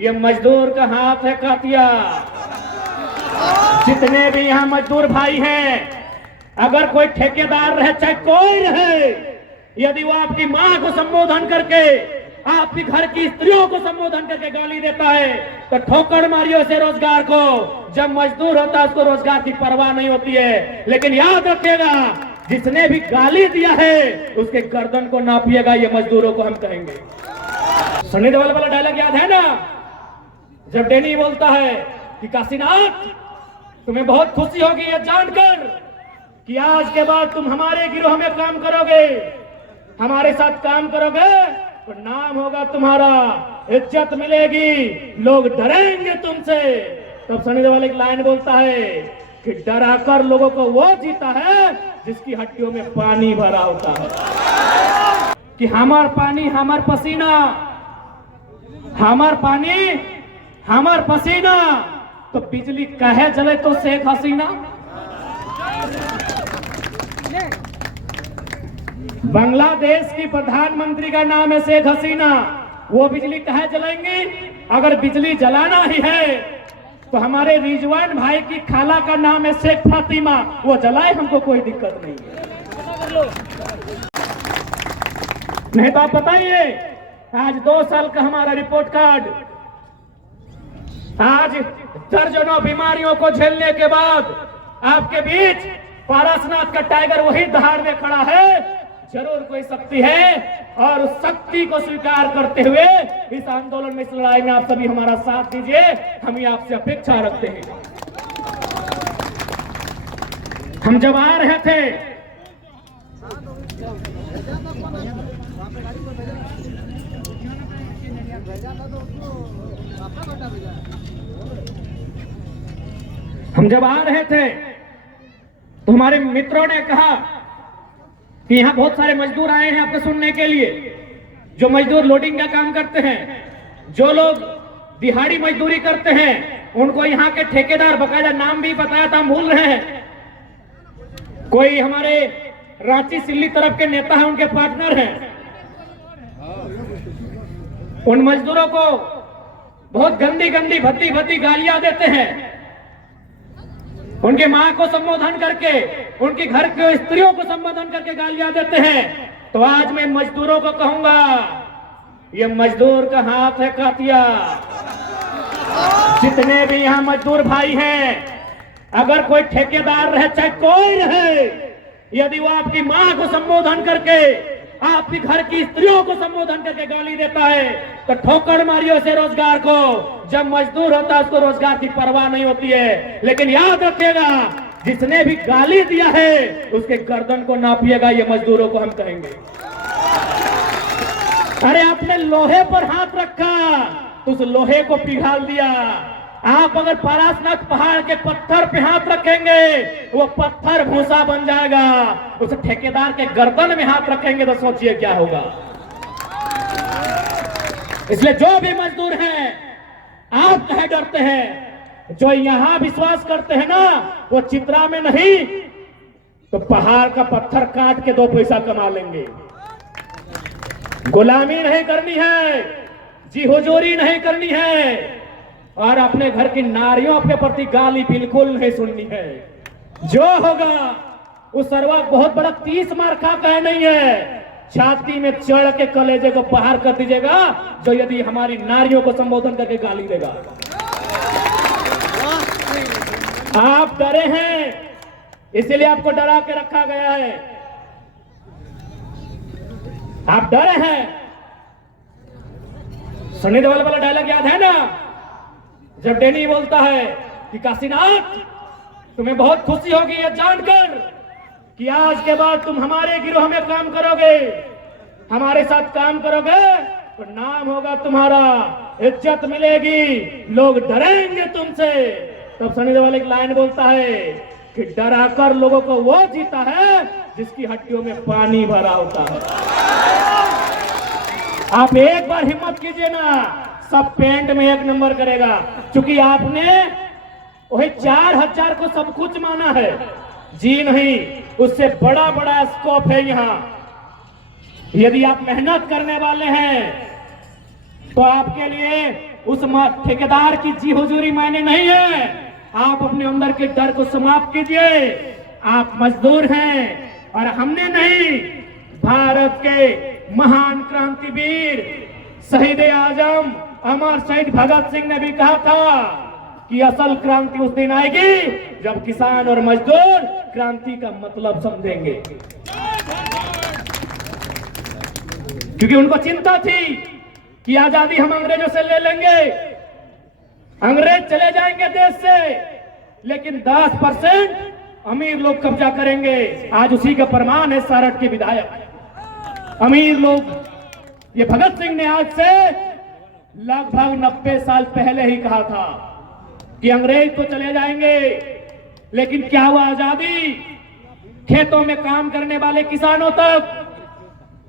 ये मजदूर का हाथ है कातिया। जितने भी यहाँ मजदूर भाई हैं, अगर कोई ठेकेदार रहे चाहे कोई रहे, यदि वो आपकी माँ को संबोधन करके, आपकी घर की स्त्रियों को संबोधन करके गाली देता है तो ठोकर मारियो से रोजगार को। जब मजदूर होता है उसको रोजगार की परवाह नहीं होती है। लेकिन याद रखिएगा, जिसने भी गाली दिया है उसके गर्दन को नापिएगा, ये मजदूरों को हम कहेंगे। सनी देओल वाला डायलॉग याद है ना, जब डेनी बोलता है कि काशीनाथ तुम्हें बहुत खुशी होगी ये जानकर कि आज के बाद तुम हमारे गिरोह में काम करोगे, हमारे साथ काम करोगे तो नाम होगा तुम्हारा, इज्जत मिलेगी, लोग डरेंगे तुमसे। तब सनी देओल एक लाइन बोलता है कि डराकर लोगों को वो जीता है जिसकी हड्डियों में पानी भरा होता है। कि हमार पानी हमार पसीना, हमार पानी हमार पसीना, तो बिजली कहे जले तो शेख हसीना। बांग्लादेश की प्रधानमंत्री का नाम है शेख हसीना, वो बिजली कहे जलाएंगी? अगर बिजली जलाना ही है तो हमारे रिजवान भाई की खाला का नाम है शेख फातिमा, वो जलाए, हमको कोई दिक्कत नहीं है। नहीं तो आप बताइए, आज 2 साल का हमारा रिपोर्ट कार्ड, आज दर्जनों बीमारियों को झेलने के बाद आपके बीच पारसनाथ का टाइगर वही दहाड़ में खड़ा है। जरूर कोई शक्ति है और उस शक्ति को स्वीकार करते हुए इस आंदोलन में, इस लड़ाई में आप सभी हमारा साथ दीजिए, हम ही आपसे अपेक्षा रखते हैं। हम जब आ रहे थे तो हमारे मित्रों ने कहा कि यहाँ बहुत सारे मजदूर आए हैं आपको सुनने के लिए, जो मजदूर लोडिंग का काम करते हैं, जो लोग दिहाड़ी मजदूरी करते हैं, उनको यहाँ के ठेकेदार, बकायदा नाम भी बताया था, हम भूल रहे हैं। कोई हमारे रांची सिल्ली तरफ के नेता है, उनके पार्टनर हैं, उन मजदूरों को बहुत गंदी गंदी भद्दी भद्दी गालियां देते हैं, उनके मां को संबोधन करके, उनके घर के स्त्रियों को संबोधन करके गालियां देते हैं। तो आज मैं मजदूरों को कहूंगा, ये मजदूर का हाथ है कातिया। जितने भी यहाँ मजदूर भाई हैं, अगर कोई ठेकेदार रहे चाहे कोई रहे, यदि वो आपकी मां को संबोधन करके, आपके घर की स्त्रियों को संबोधन करके गाली देता है तो ठोकर मारियो से रोजगार को। जब मजदूर होता है उसको रोजगार की परवाह नहीं होती है। लेकिन याद रखिएगा, जिसने भी गाली दिया है उसके गर्दन को नापिएगा, ये मजदूरों को हम कहेंगे। अरे आपने लोहे पर हाथ रखा तो उस लोहे को पिघाल दिया। आप अगर पारसनाथ पहाड़ के पत्थर पे हाथ रखेंगे, वो पत्थर भूसा बन जाएगा। उस ठेकेदार के गर्दन में हाथ रखेंगे तो सोचिए क्या होगा। इसलिए जो भी मजदूर हैं, आप कहे डरते हैं, जो यहां विश्वास करते हैं ना, वो चित्रा में नहीं तो पहाड़ का पत्थर काट के 2 पैसा कमा लेंगे। गुलामी नहीं करनी है, जी हुजूरी नहीं करनी है, और अपने घर की नारियों के प्रति गाली बिल्कुल नहीं सुननी है। जो होगा उस सरवा बहुत बड़ा 30 मार का नहीं है, छाती में चढ़ के कलेजे को बाहर कर दीजिएगा, जो यदि हमारी नारियों को संबोधन करके गाली देगा। आप डरे हैं, इसीलिए आपको डरा के रखा गया है। आप डरे हैं। सनी देओल वाला डायलॉग याद है ना, जब डेनी बोलता है कि काशीनाथ तुम्हें बहुत खुशी होगी ये जानकर कि आज के बाद तुम हमारे गिरोह में काम करोगे, हमारे साथ काम करोगे तो नाम होगा तुम्हारा, इज्जत मिलेगी, लोग डरेंगे तुमसे। तब सनी देओल एक लाइन बोलता है कि डराकर लोगों को वो जीता है जिसकी हड्डियों में पानी भरा होता है। आप एक बार हिम्मत कीजिए ना, सब पेंट में 1 नंबर करेगा। क्योंकि आपने वही 4000 को सब कुछ माना है। जी नहीं, उससे बड़ा बड़ा स्कोप है यहाँ। यदि आप मेहनत करने वाले हैं तो आपके लिए उस ठेकेदार की जी हुजूरी मायने नहीं है। आप अपने अंदर के डर को समाप्त कीजिए। आप मजदूर हैं और हमने नहीं, भारत के महान क्रांतिवीर शहीद आजम अमर शहीद भगत सिंह ने भी कहा था कि असल क्रांति उस दिन आएगी जब किसान और मजदूर क्रांति का मतलब समझेंगे। क्योंकि उनको चिंता थी कि आजादी हम अंग्रेजों से ले लेंगे, अंग्रेज चले जाएंगे देश से, लेकिन 10% अमीर लोग कब्जा करेंगे। आज उसी का प्रमाण है सारठ के विधायक अमीर लोग। ये भगत सिंह ने आज से लगभग 90 साल पहले ही कहा था कि अंग्रेज तो चले जाएंगे, लेकिन क्या हुआ आजादी? खेतों में काम करने वाले किसानों तक,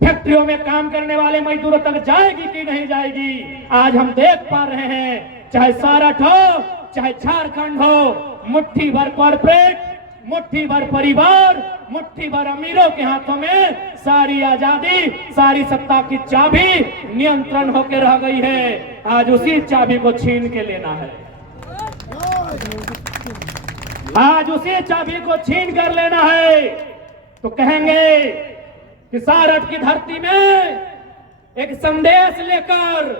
फैक्ट्रियों में काम करने वाले मजदूरों तक जाएगी कि नहीं जाएगी? आज हम देख पा रहे हैं, चाहे सारठ हो, चाहे झारखंड हो, मुट्ठी भर कॉर्पोरेट, मुट्ठी भर परिवार, मुट्ठी भर अमीरों के हाथों में सारी आजादी, सारी सत्ता की चाबी नियंत्रण होकर रह गई है। आज उसी चाबी को छीन के लेना है, आज उसी चाबी को छीन कर लेना है। तो कहेंगे कि सारठ की धरती में एक संदेश लेकर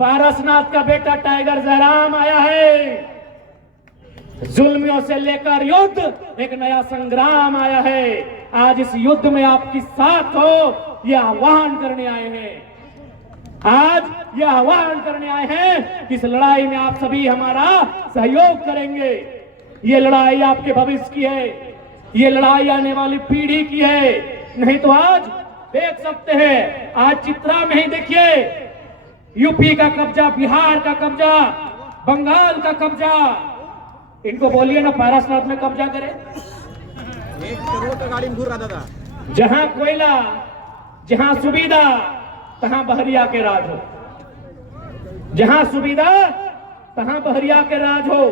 पारसनाथ का बेटा टाइगर जयराम आया है। जुल्मियों से लेकर युद्ध, एक नया संग्राम आया है। आज इस युद्ध में आपकी साथ हो, यह आह्वान करने आए हैं। आज यह आह्वान करने आए हैं कि इस लड़ाई में आप सभी हमारा सहयोग करेंगे। ये लड़ाई आपके भविष्य की है, ये लड़ाई आने वाली पीढ़ी की है। नहीं तो आज देख सकते हैं, आज चित्रा में ही देखिए, यूपी का कब्जा, बिहार का कब्जा, बंगाल का कब्जा। इनको बोलिए ना पारसनाथ में कब्जा करे। 1 करोड़ का गाड़ी में घूर रहा था। जहां कोयला, जहां सुविधा, तहां बहरिया के राज हो। जहां सुविधा, तहां बहरिया के राज हो।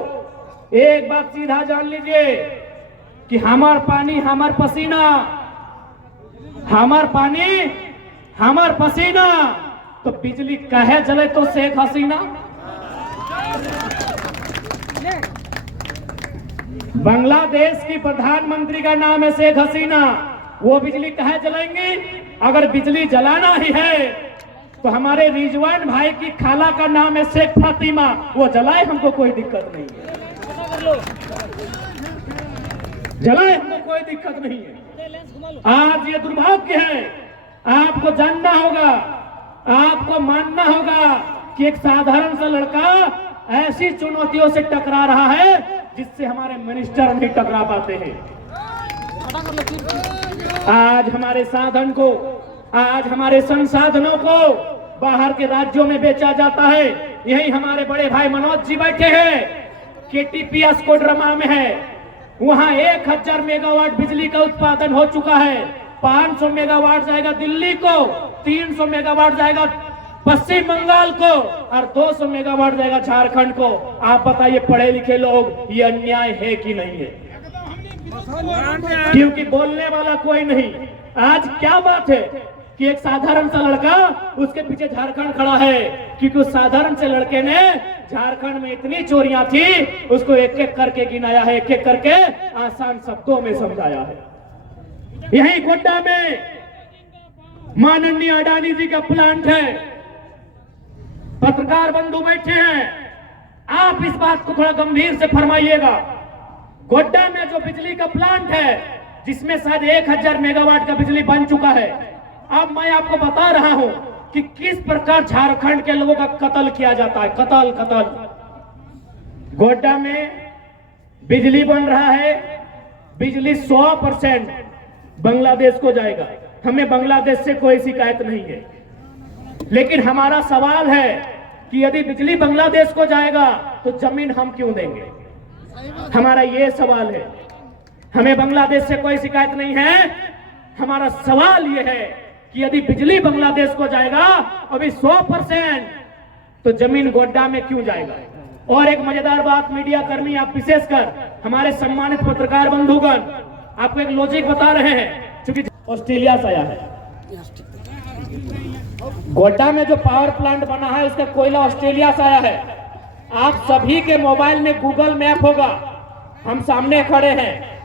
एक बात सीधा जान लीजिए कि हमार पानी हमार पसीना, हमार पानी हमार पसीना। तो बिजली कहे जले तो शेख हसीना। बांग्लादेश की प्रधानमंत्री का नाम है शेख हसीना। वो बिजली कहे जलाएंगी? अगर बिजली जलाना ही है तो हमारे रिजवान भाई की खाला का नाम है शेख फातिमा, वो जलाए, हमको कोई दिक्कत नहीं है। जलाए, हमको कोई दिक्कत नहीं है। आज ये दुर्भाग्य है, आपको जानना होगा, आपको मानना होगा कि एक साधारण सा लड़का ऐसी चुनौतियों से टकरा रहा है जिससे हमारे मिनिस्टर नहीं टकरा पाते हैं। आज हमारे साधन को, आज हमारे संसाधनों को बाहर के राज्यों में बेचा जाता है। यही हमारे बड़े भाई मनोज जी बैठे हैं, केटीपीएस कोडरमा में है, वहां 1000 मेगावाट बिजली का उत्पादन हो चुका है। 500 मेगावाट जाएगा दिल्ली को, 300 मेगावाट जाएगा पश्चिम बंगाल को और 200 मेगावाट जाएगा झारखंड को। आप बताइए पढ़े लिखे लोग, ये अन्याय है कि नहीं है? क्योंकि बोलने वाला कोई नहीं। आज क्या बात है कि एक साधारण सा लड़का, उसके पीछे झारखंड खड़ा है, क्योंकि उस साधारण से लड़के ने झारखंड में इतनी चोरियां थी, उसको एक एक करके गिनाया है, एक एक करके आसान शब्दों में समझाया है। यही गोड्डा में माननीय अडानी जी का प्लांट है। पत्रकार बंधु बैठे हैं, आप इस बात को थोड़ा गंभीर से फरमाइएगा। गोड्डा में जो बिजली का प्लांट है, जिसमें शायद 1000 मेगावाट का बिजली बन चुका है, अब मैं आपको बता रहा हूं कि किस प्रकार झारखंड के लोगों का कत्ल किया जाता है। कत्ल गोड्डा में बिजली बन रहा है, बिजली 100% बांग्लादेश को जाएगा। हमें बांग्लादेश से कोई शिकायत नहीं है, लेकिन हमारा सवाल है कि यदि बिजली बांग्लादेश को जाएगा तो जमीन हम क्यों देंगे? हमारा ये सवाल है। हमें बांग्लादेश से कोई शिकायत नहीं है, हमारा सवाल ये है कि यदि बिजली बांग्लादेश को जाएगा अभी 100%, तो जमीन गोड्डा में क्यों जाएगा? और एक मजेदार बात मीडिया कर्मी, आप विशेषकर हमारे सम्मानित पत्रकार बंधुगण, आपको एक लॉजिक बता रहे हैं, क्योंकि ऑस्ट्रेलिया से आया है। गोड्डा में जो पावर प्लांट बना है उसका कोयला ऑस्ट्रेलिया से आया है। आप सभी के मोबाइल में गूगल मैप होगा, हम सामने खड़े हैं।